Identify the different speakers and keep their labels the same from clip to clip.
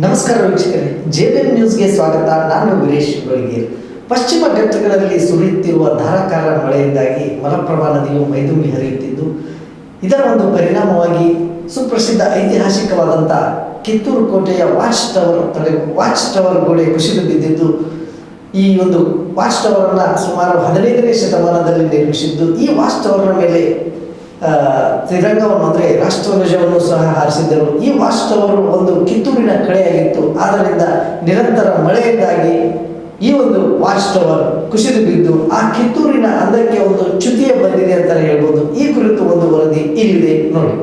Speaker 1: ನಮಸ್ಕಾರ ವೀಕ್ಷಕರೇ ಜೆಬಿಎಂ ನ್ಯೂಸ್ಗೆ ಸ್ವಾಗತ. ನಾನು ವೀರೇಶ್ ಗೋಳಿಗೇರ್ ಪಶ್ಚಿಮ ಘಟ್ಟಗಳಲ್ಲಿ ಸುರಿಯುತ್ತಿರುವ ಧಾರಾಕಾರ ಮಳೆಯಿಂದಾಗಿ ಮಲಪ್ರಭಾ ನದಿಯು ಮೈದುಂಬಿ ಹರಿಯುತ್ತಿದ್ದು, ಇದರ ಒಂದು ಪರಿಣಾಮವಾಗಿ ಸುಪ್ರಸಿದ್ಧ ಐತಿಹಾಸಿಕವಾದಂಥ ಕಿತ್ತೂರು ಕೋಟೆಯ ವಾಚ್ ಟವರ್ ತಡೆ, ವಾಚ್ ಟವರ್ ಗೋಡೆ ಕುಸಿದು ಬಿದ್ದಿದ್ದು, ಈ ಒಂದು ವಾಚ್ ಟವರನ್ನು ಸುಮಾರು ಹದಿನೈದನೇ ಶತಮಾನದಲ್ಲಿ ನಿರ್ಮಿಸಿದ್ದು, ಈ ವಾಚ್ ಟವರ್ನ ಮೇಲೆ ತ್ರಿರಂಗವನ್ನು ಅಂದರೆ ರಾಷ್ಟ್ರಧ್ವಜವನ್ನು ಸಹ ಹಾರಿಸಿದ್ದರು. ಈ ವಾಸ್ತವರು ಒಂದು ಕಿತ್ತೂರಿನ ಕಳೆಯಾಗಿತ್ತು ಆದ್ದರಿಂದ ನಿರಂತರ ಮಳೆಯಿಂದಾಗಿ ಈ ಒಂದು ಟವರ್ ಕುಸಿದು ಬಿದ್ದು, ಆ ಕಿತ್ತೂರಿನ ಅಂದಕ್ಕೆ ಒಂದು ಚ್ಯುತಿಯೇ ಬಂದಿದೆ ಅಂತಲೇ ಹೇಳ್ಬೋದು. ಈ ಕುರಿತು ಒಂದು ವರದಿ ಇಲ್ಲಿದೆ. ನೋಡಿ.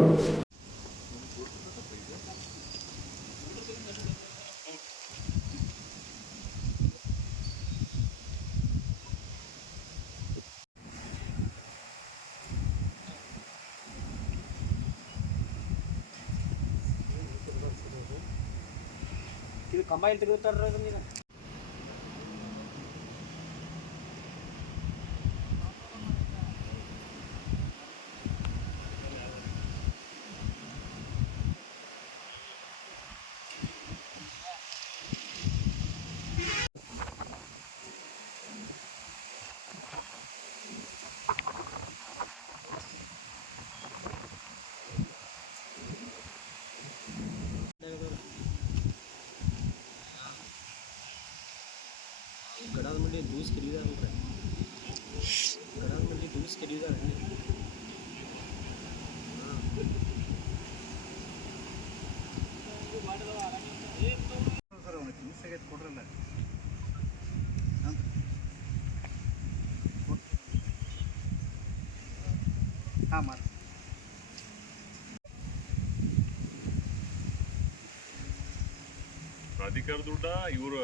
Speaker 2: కంబైన్ తిరుగుతారు ಮಂಡಿ ದೂಸ್ ಗಡದ ಮಂಡಿ ದೂಸ್ ಕೆಡಿದಾರ
Speaker 3: ಸರ್ ಅವನಿಗೆ ಹಿಂಸೆಗೆ ಕೊಡ್ರಲ್ಲ ಹಾಂ ಮಾಡಿ.
Speaker 4: ಪ್ರಾಧಿಕಾರ ದುಡ್ಡ ಇವರು